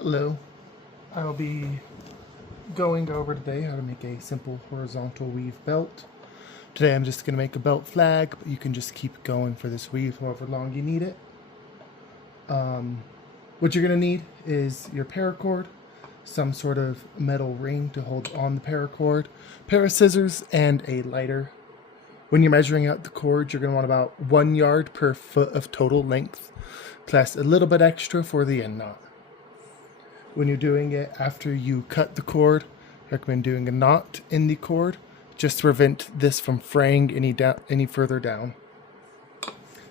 Hello, I'll be going over today how to make a simple horizontal weave belt. Today I'm just going to make a belt flag, but you can just keep going for this weave however long you need it. What you're going to need is your paracord, some sort of metal ring to hold on the paracord, a pair of scissors, and a lighter. When you're measuring out the cord, you're going to want about 1 yard per foot of total length, plus a little bit extra for the end knot. When you're doing it after you cut the cord, I recommend doing a knot in the cord just to prevent this from fraying any further down.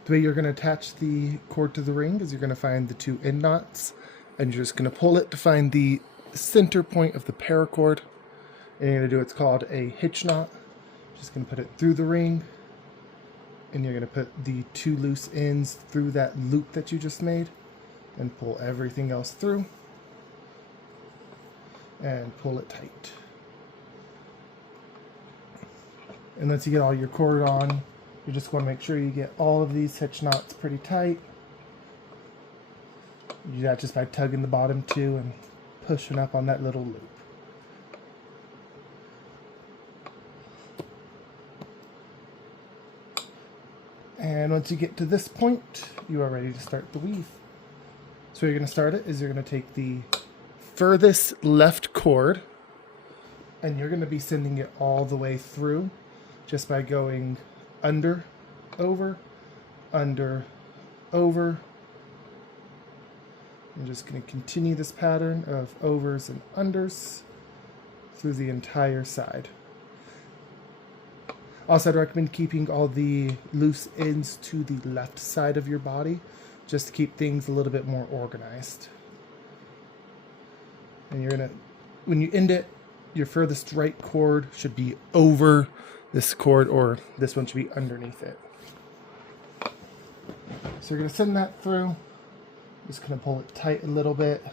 The way you're going to attach the cord to the ring is you're going to find the 2 end knots, and you're just going to pull it to find the center point of the paracord. And you're going to do what's called a hitch knot. Just going to put it through the ring, and you're going to put the 2 loose ends through that loop that you just made, and pull everything else through. And pull it tight. And once you get all your cord on, you just want to make sure you get all of these hitch knots pretty tight. You do that just by tugging the bottom too and pushing up on that little loop. And once you get to this point, you are ready to start the weave. So you're going to start it is you're going to take the furthest left cord, and you're going to be sending it all the way through just by going under, over, under, over. I'm just going to continue this pattern of overs and unders through the entire side. Also, I'd recommend keeping all the loose ends to the left side of your body just to keep things a little bit more organized. And you're gonna, when you end it, your furthest right cord should be over this cord, or this one should be underneath it. So you're gonna send that through. Just gonna pull it tight a little bit.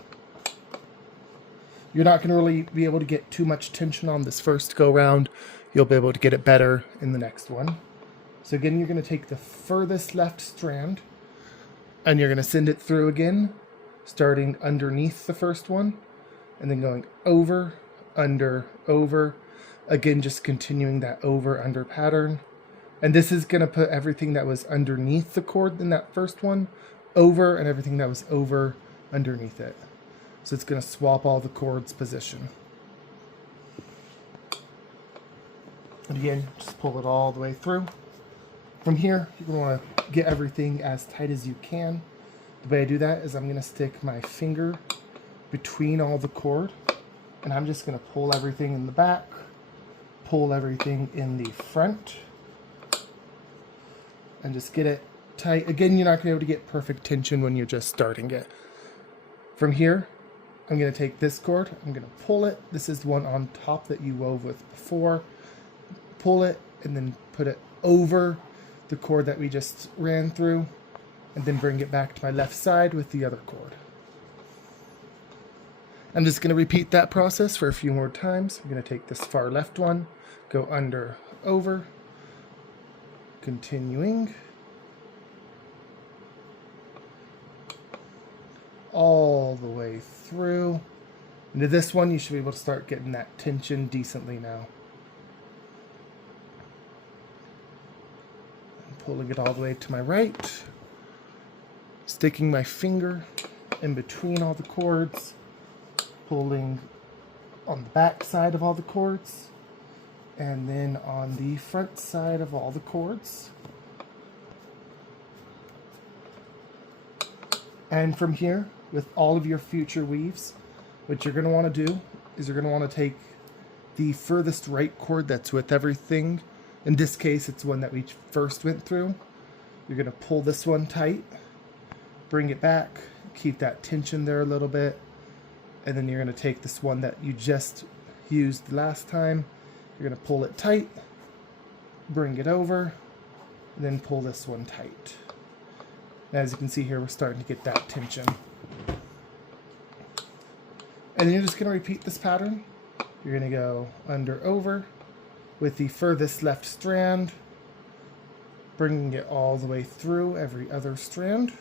You're not gonna really be able to get too much tension on this first go round. You'll be able to get it better in the next one. So again, you're gonna take the furthest left strand, and you're gonna send it through again, starting underneath the first one, and then going over, under, over. Again, just continuing that over, under pattern. And this is going to put everything that was underneath the cord in that first one over, and everything that was over underneath it. So it's going to swap all the cords position. And again, just pull it all the way through. From here, you're going to want to get everything as tight as you can. The way I do that is I'm going to stick my finger between all the cord, and I'm just going to pull everything in the back, pull everything in the front, and just get it tight. Again, you're not going to be able to get perfect tension when you're just starting it. From here, I'm going to take this cord, I'm going to pull it. This is the one on top that you wove with before. Pull it and then put it over the cord that we just ran through, and then bring it back to my left side with the other cord. I'm just going to repeat that process for a few more times. I'm going to take this far left one, go under, over, continuing, all the way through. Into this one, you should be able to start getting that tension decently now. I'm pulling it all the way to my right, sticking my finger in between all the cords, pulling on the back side of all the cords, and then on the front side of all the cords. And from here, with all of your future weaves, what you're going to want to do is you're going to want to take the furthest right cord that's with everything. In this case, it's one that we first went through. You're going to pull this one tight, bring it back, keep that tension there a little bit. And then you're going to take this one that you just used last time. You're going to pull it tight, bring it over, and then pull this one tight. And as you can see here, we're starting to get that tension. And then you're just going to repeat this pattern. You're going to go under, over with the furthest left strand, bringing it all the way through every other strand.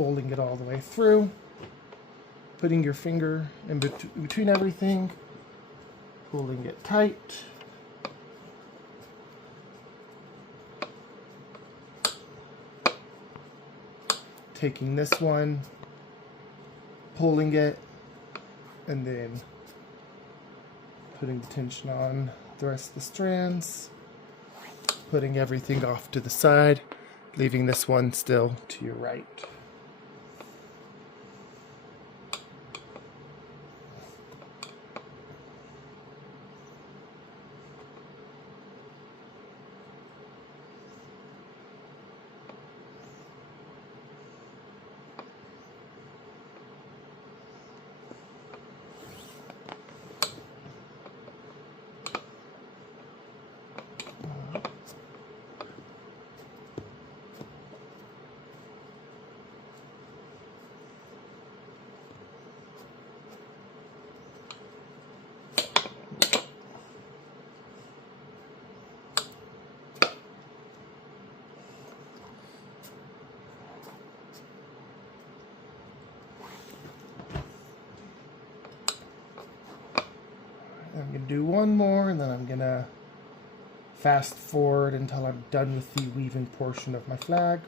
pulling it all the way through, putting your finger in between everything, pulling it tight. Taking this one, pulling it, and then putting the tension on the rest of the strands, putting everything off to the side, leaving this one still to your right. I'm going to do one more, and then I'm going to fast forward until I'm done with the weaving portion of my flag.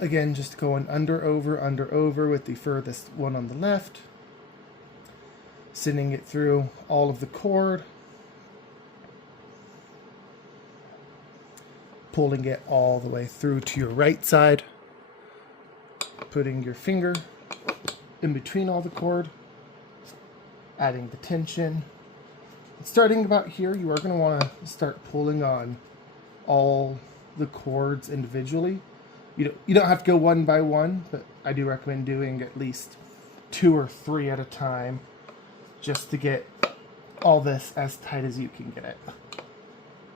Again, just going under, over with the furthest one on the left, sending it through all of the cord, pulling it all the way through to your right side, putting your finger in between all the cord, adding the tension. Starting about here, you are going to want to start pulling on all the cords individually. You don't have to go one by one, but I do recommend doing at least 2 or 3 at a time, just to get all this as tight as you can get it.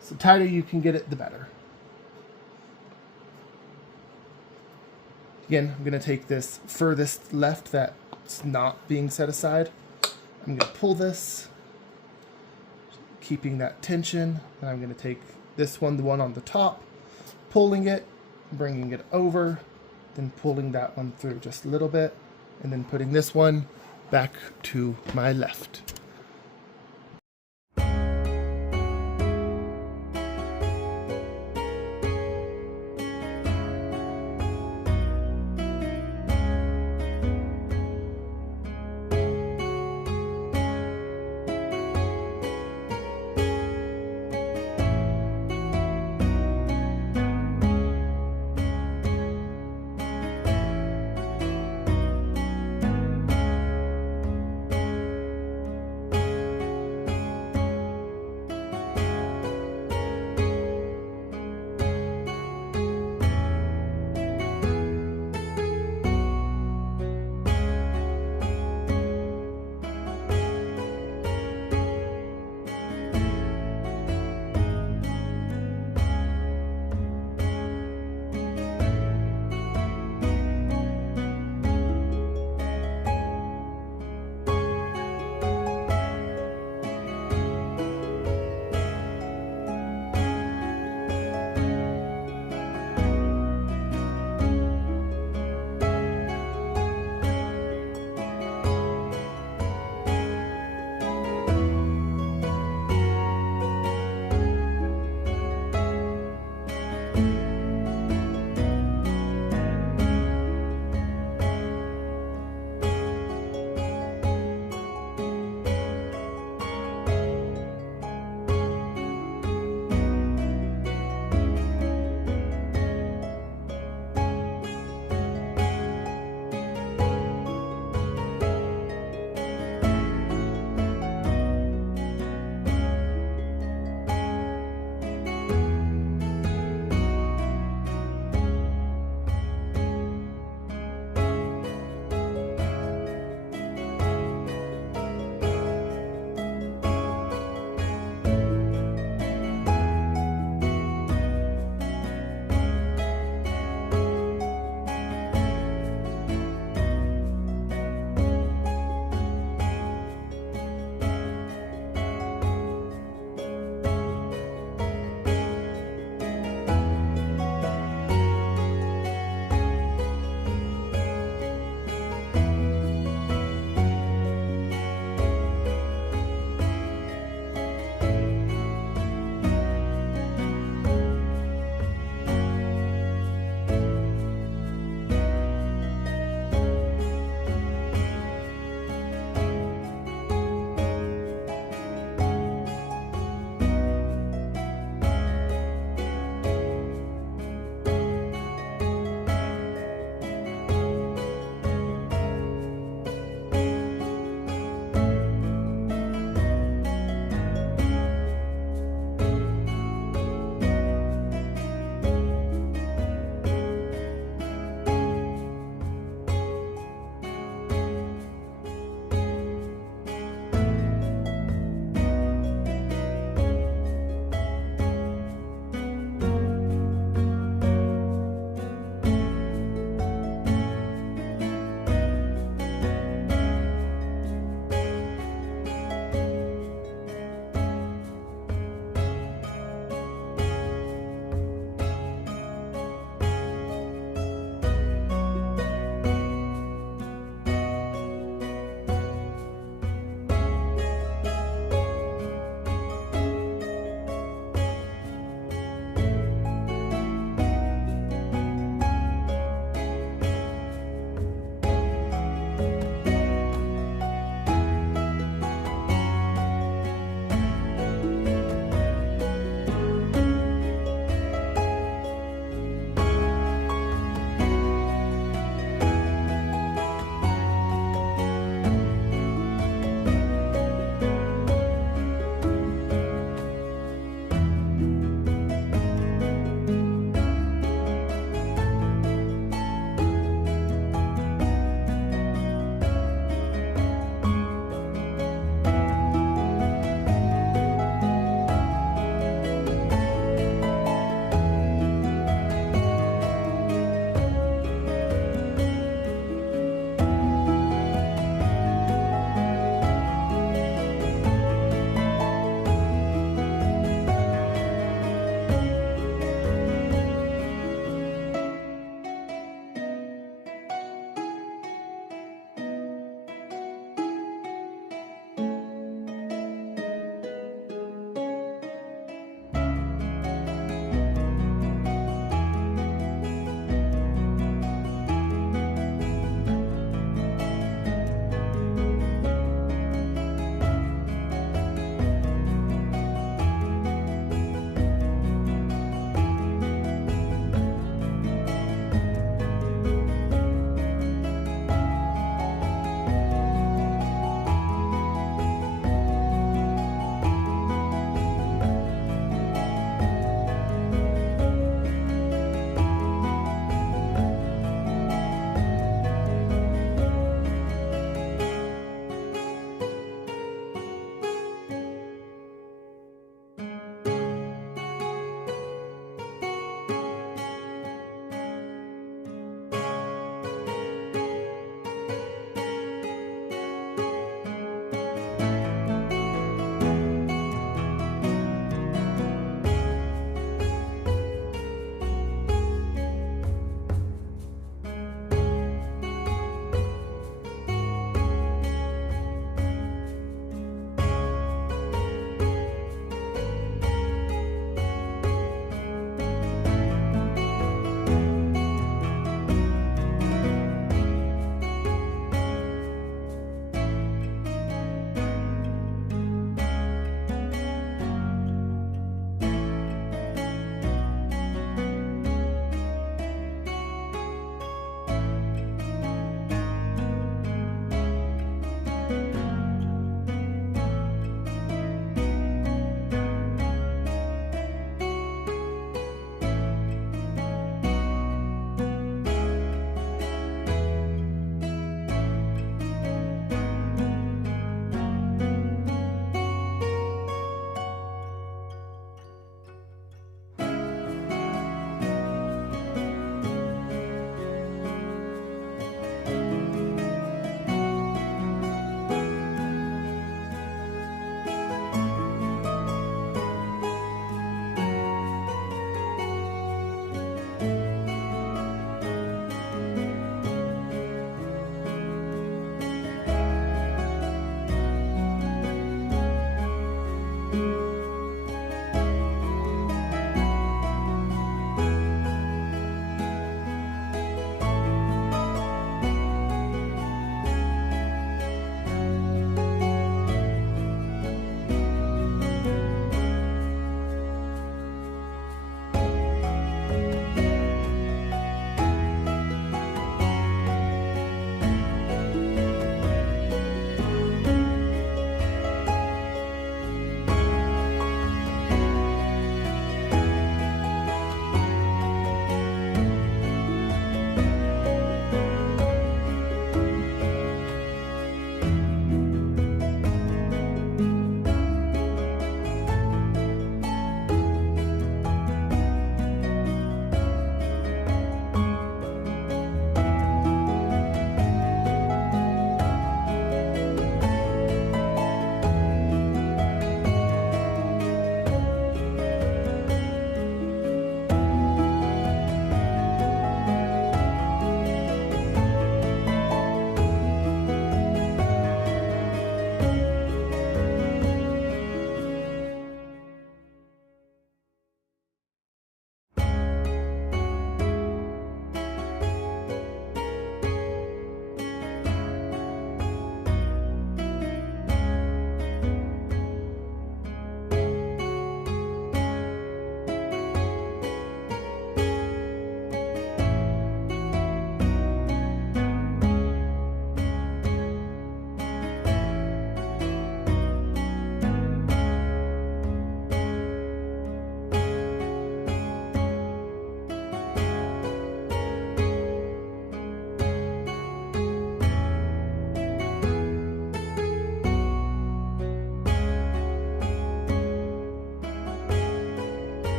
So the tighter you can get it, the better. Again, I'm going to take this furthest left that's not being set aside. I'm going to pull this, keeping that tension, and I'm going to take this one, the one on the top, pulling it, bringing it over, then pulling that one through just a little bit, and then putting this one back to my left.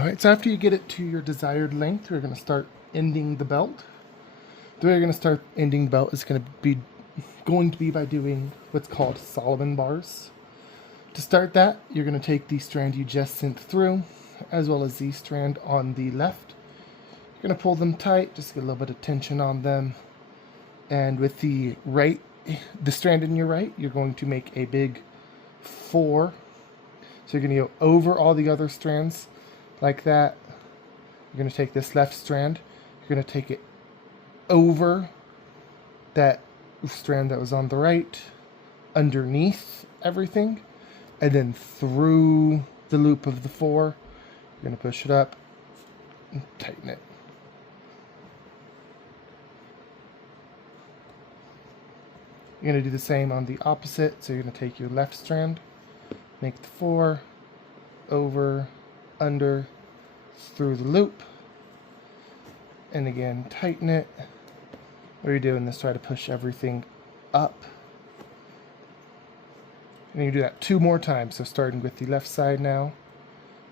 Alright, so after you get it to your desired length, we're going to start ending the belt. The way you're going to start ending the belt is going to be by doing what's called Solomon bars. To start that, you're going to take the strand you just sent through, as well as the strand on the left. You're going to pull them tight, just get a little bit of tension on them. And with the strand in your right, you're going to make a big 4. So you're going to go over all the other strands like that. You're going to take this left strand, you're going to take it over that strand that was on the right, underneath everything, and then through the loop of the 4. You're going to push it up and tighten it. You're going to do the same on the opposite, so you're going to take your left strand, make the 4, over, under, through the loop, and again tighten it. What you're doing is try to push everything up. And you do that 2 more times, so starting with the left side now,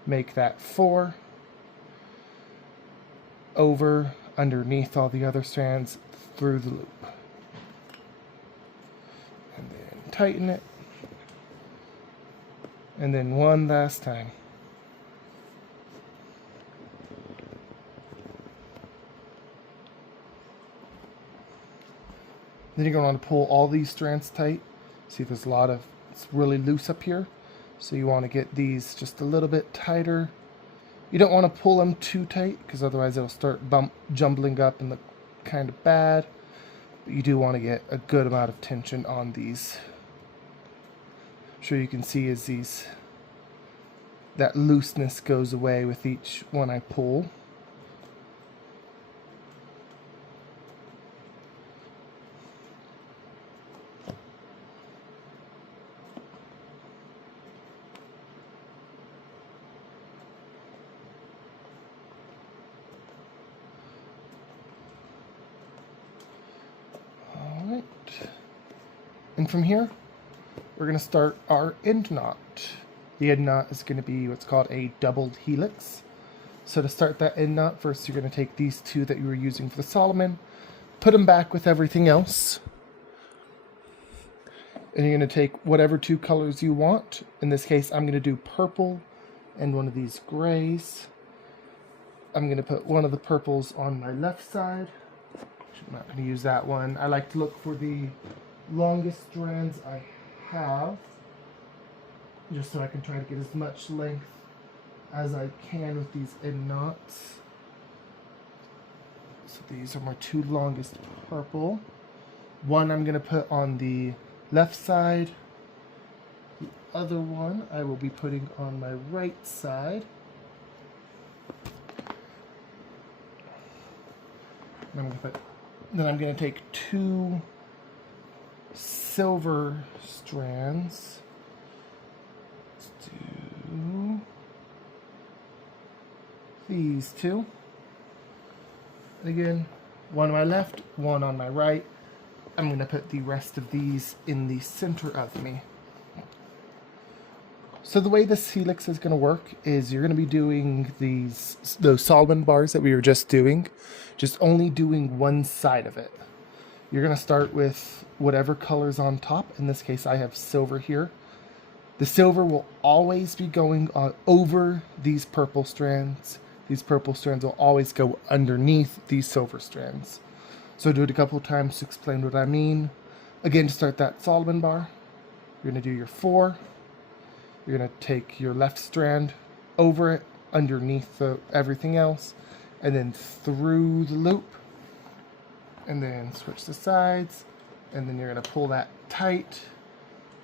make that 4, over, underneath all the other strands, through the loop. And then tighten it. And then one last time. Then you're going to want to pull all these strands tight. See, there's a lot of, it's really loose up here. So you want to get these just a little bit tighter. You don't want to pull them too tight, because otherwise it'll start jumbling up and look kind of bad. But you do want to get a good amount of tension on these. I'm sure you can see as that looseness goes away with each one I pull. Alright. And from here, we're going to start our end knot. The end knot is going to be what's called a doubled helix. So to start that end knot, first you're going to take these 2 that you were using for the Solomon, put them back with everything else, and you're going to take whatever 2 colors you want. In this case, I'm going to do purple and one of these grays. I'm going to put one of the purples on my left side. I'm not going to use that one. I like to look for the longest strands I have, just so I can try to get as much length as I can with these end knots. So these are my 2 longest purple. One I'm going to put on the left side. The other one I will be putting on my right side. And then I'm going to take 2 silver strands. Let's do these 2. And again, one on my left, one on my right. I'm going to put the rest of these in the center of me. So the way this helix is going to work is you're going to be doing those Solomon bars that we were just doing, just only doing one side of it. You're going to start with whatever color's on top. In this case, I have silver here. The silver will always be going over these purple strands. These purple strands will always go underneath these silver strands. So do it a couple times to explain what I mean. Again, to start that Solomon bar, you're going to do your 4. You're going to take your left strand over it, underneath everything else, and then through the loop, and then switch the sides, and then you're going to pull that tight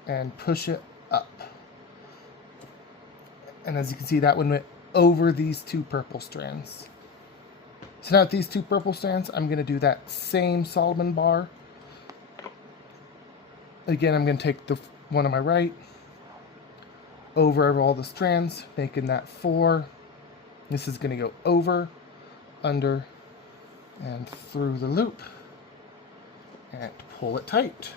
and push it up. And as you can see, that one went over these 2 purple strands. So now with these 2 purple strands, I'm going to do that same Solomon bar. Again, I'm going to take the one on my right, over all the strands, making that 4. This is going to go over, under, and through the loop, and pull it tight.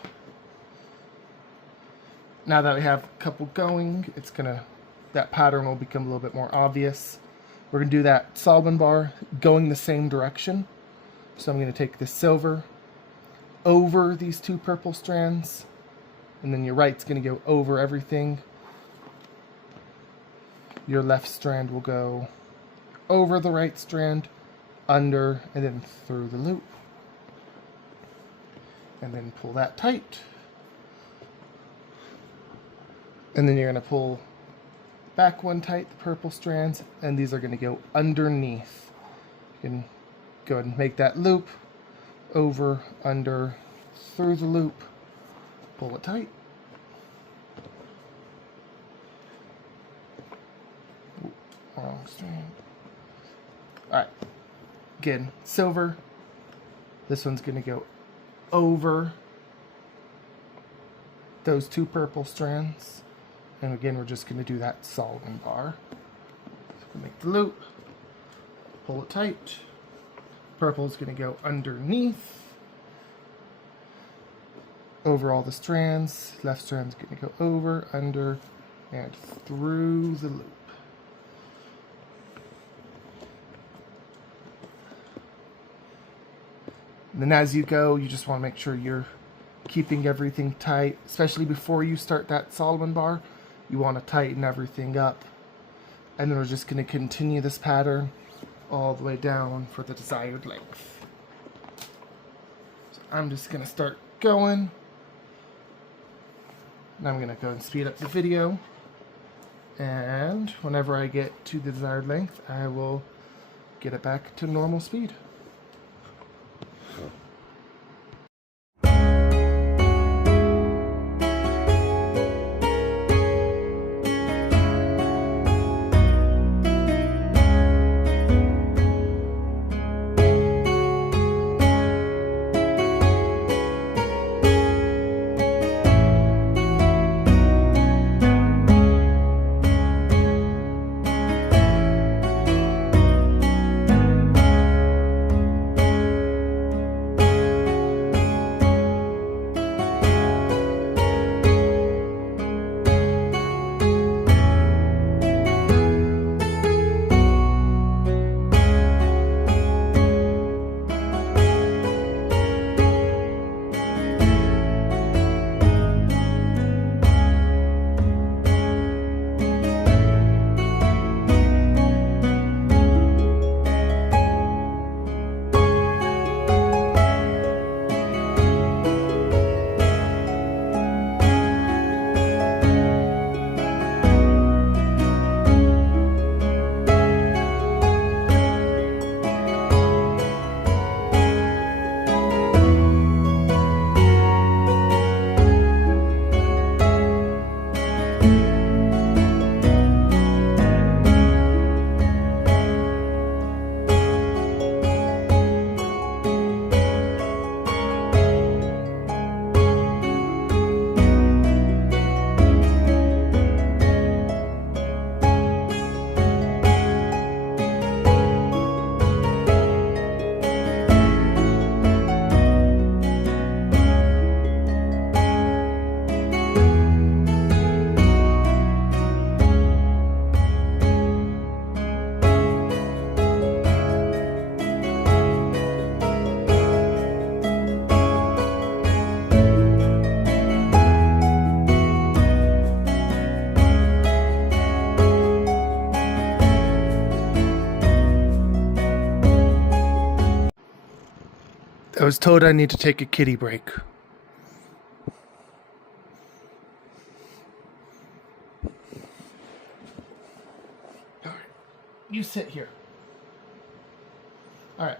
Now that we have a couple going, that pattern will become a little bit more obvious. We're going to do that solvent bar going the same direction. So I'm going to take the silver over these two purple strands, and then your right's going to go over everything. Your left strand will go over the right strand, under, and then through the loop. And then pull that tight. And then you're going to pull back one tight, the purple strands, and these are going to go underneath. You can go ahead and make that loop, over, under, through the loop, pull it tight. Ooh, wrong strand. Alright, again, silver. This one's going to go over those two purple strands. And again, we're just going to do that solvent bar. So make the loop, pull it tight. Purple is going to go underneath, over all the strands. Left strand is going to go over, under, and through the loop. And then as you go, you just want to make sure you're keeping everything tight, especially before you start that solvent bar. You want to tighten everything up. And then we're just going to continue this pattern all the way down for the desired length. So I'm just going to start going. And I'm going to go and speed up the video. And whenever I get to the desired length, I will get it back to normal speed. I was told I need to take a kitty break. Alright, you sit here. Alright,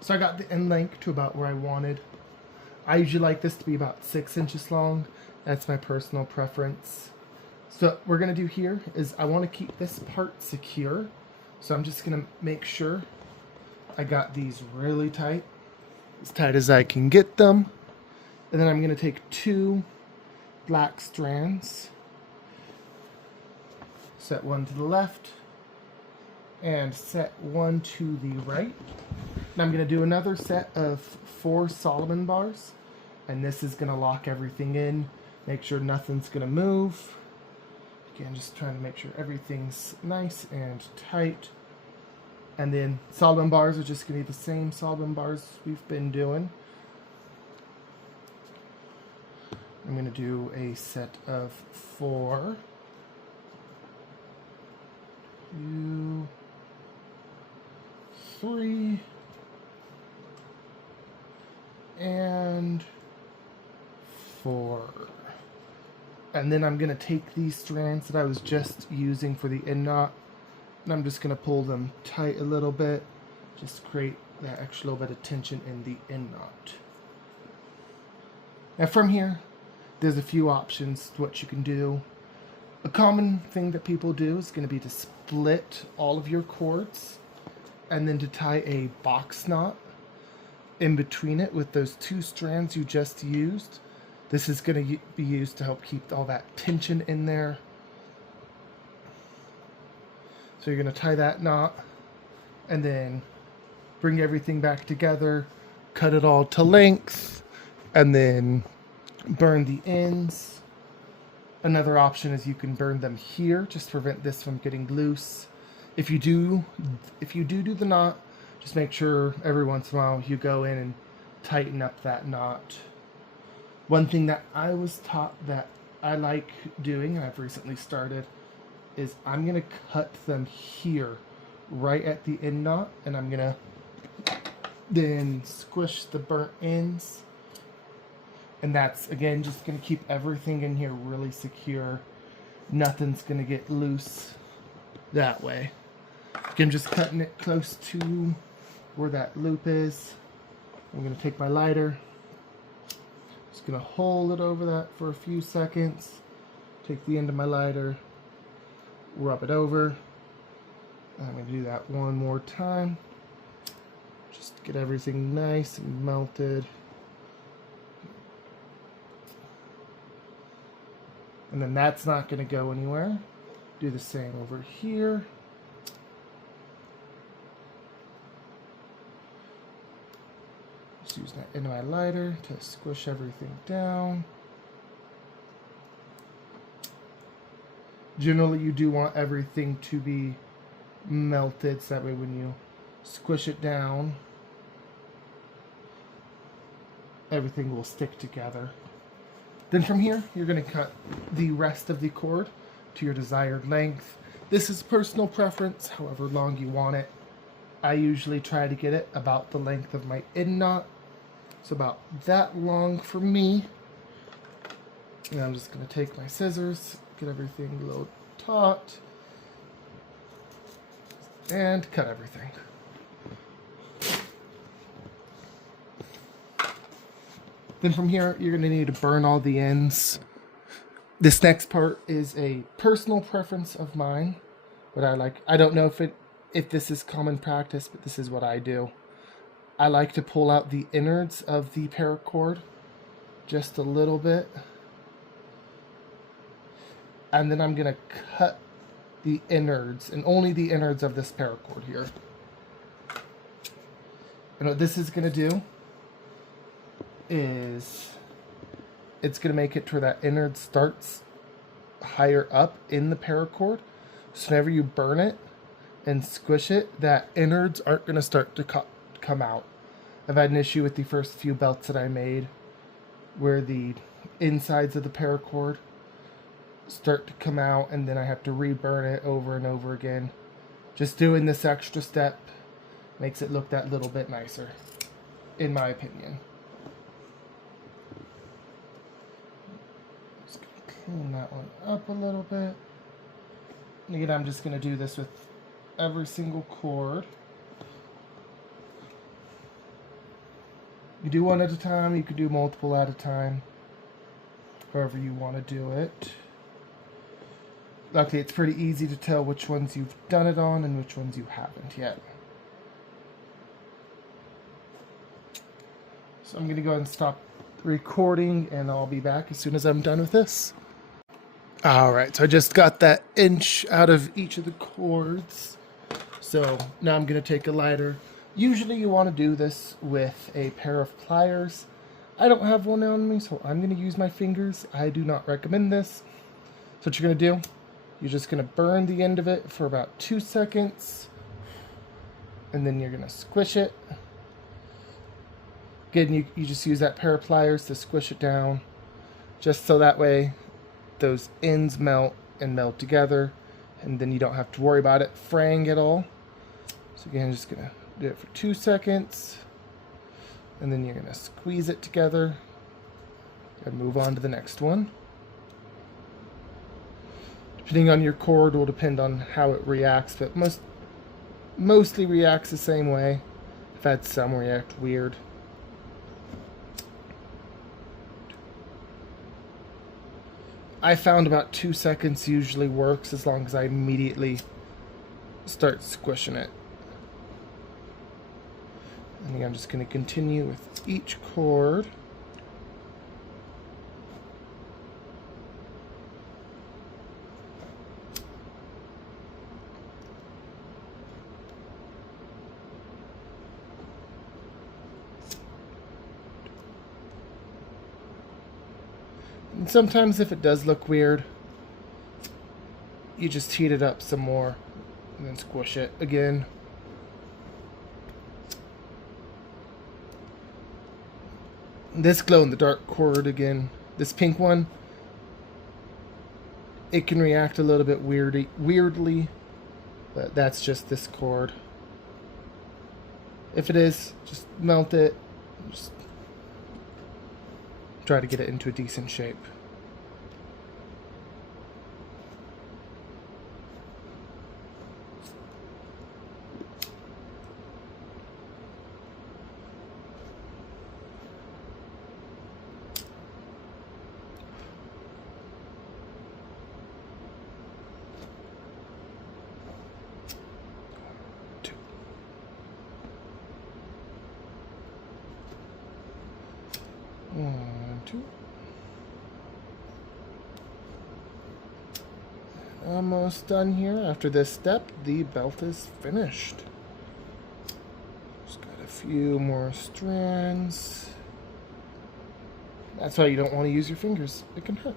so I got the end length to about where I wanted. I usually like this to be about 6 inches long. That's my personal preference. So what we're going to do here is I want to keep this part secure. So I'm just going to make sure I got these really tight. As tight as I can get them. And then I'm going to take 2 black strands, set one to the left, and set one to the right. And I'm going to do another set of 4 Solomon bars, and this is going to lock everything in, make sure nothing's going to move. Again, just trying to make sure everything's nice and tight. And then solid bars are just going to be the same solid bars we've been doing. I'm going to do a set of 4. 2, 3, and 4. And then I'm going to take these strands that I was just using for the end knot, and I'm just going to pull them tight a little bit, just create that extra little bit of tension in the end knot. Now from here, there's a few options to what you can do. A common thing that people do is going to be to split all of your cords and then to tie a box knot in between it with those 2 strands you just used. This is going to be used to help keep all that tension in there. So you're going to tie that knot and then bring everything back together, cut it all to length, and then burn the ends. Another option is you can burn them here, just to prevent this from getting loose. If you do the knot, just make sure every once in a while you go in and tighten up that knot. One thing that I was taught that I like doing, and I've recently started, is I'm going to cut them here, right at the end knot, and I'm going to then squish the burnt ends. And that's, again, just going to keep everything in here really secure. Nothing's going to get loose that way. Again, just cutting it close to where that loop is. I'm going to take my lighter. Just going to hold it over that for a few seconds. Take the end of my lighter, rub it over. I'm going to do that one more time. Just get everything nice and melted. And then that's not going to go anywhere. Do the same over here. Just use that end of my lighter to squish everything down. Generally, you do want everything to be melted, so that way when you squish it down, everything will stick together. Then from here, you're going to cut the rest of the cord to your desired length. This is personal preference, however long you want it. I usually try to get it about the length of my end knot. So about that long for me. And I'm just going to take my scissors, get everything a little taut, and cut everything. Then from here, you're going to need to burn all the ends. This next part is a personal preference of mine. What I like, I don't know if this is common practice, but this is what I do. I like to pull out the innards of the paracord just a little bit. And then I'm going to cut the innards, and only the innards of this paracord here. And what this is going to do is it's going to make it to where that innard starts higher up in the paracord. So whenever you burn it and squish it, that innards aren't going to start to come out. I've had an issue with the first few belts that I made where the insides of the paracord start to come out, and then I have to reburn it over and over again. Just doing this extra step makes it look that little bit nicer, in my opinion. Just gonna clean that one up a little bit. And again, I'm just going to do this with every single cord. You do one at a time, you could do multiple at a time, however you want to do it. Luckily, it's pretty easy to tell which ones you've done it on and which ones you haven't yet. So I'm going to go ahead and stop recording, and I'll be back as soon as I'm done with this. Alright, so I just got that inch out of each of the cords. So now I'm going to take a lighter. Usually you want to do this with a pair of pliers. I don't have one on me, so I'm going to use my fingers. I do not recommend this. So what you're going to do, you're just going to burn the end of it for about 2 seconds. and then you're going to squish it. Again, you just use that pair of pliers to squish it down, just so that way those ends melt and meld together, and then you don't have to worry about it fraying at all. So again, I'm just going to do it for 2 seconds, and then you're going to squeeze it together and move on to the next one. Depending on your cord will depend on how it reacts, but mostly reacts the same way. I've had some react weird. I found about 2 seconds usually works, as long as I immediately start squishing it. And I'm just going to continue with each cord. And sometimes if it does look weird, you just heat it up some more and then squish it again. This glow-in-the-dark cord again, this pink one, it can react a little bit weirdly, but that's just this cord. If it is, just melt it, just try to get it into a decent shape. One, two. Almost done here. After this step, the belt is finished. Just got a few more strands. That's why you don't want to use your fingers. It can hurt.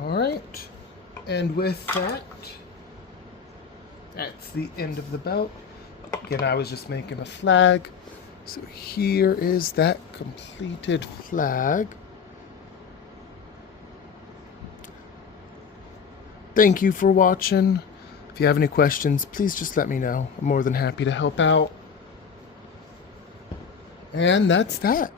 Alright, and with that, that's the end of the belt. Again, I was just making a flag. So here is that completed flag. Thank you for watching. If you have any questions, please just let me know. I'm more than happy to help out. And that's that.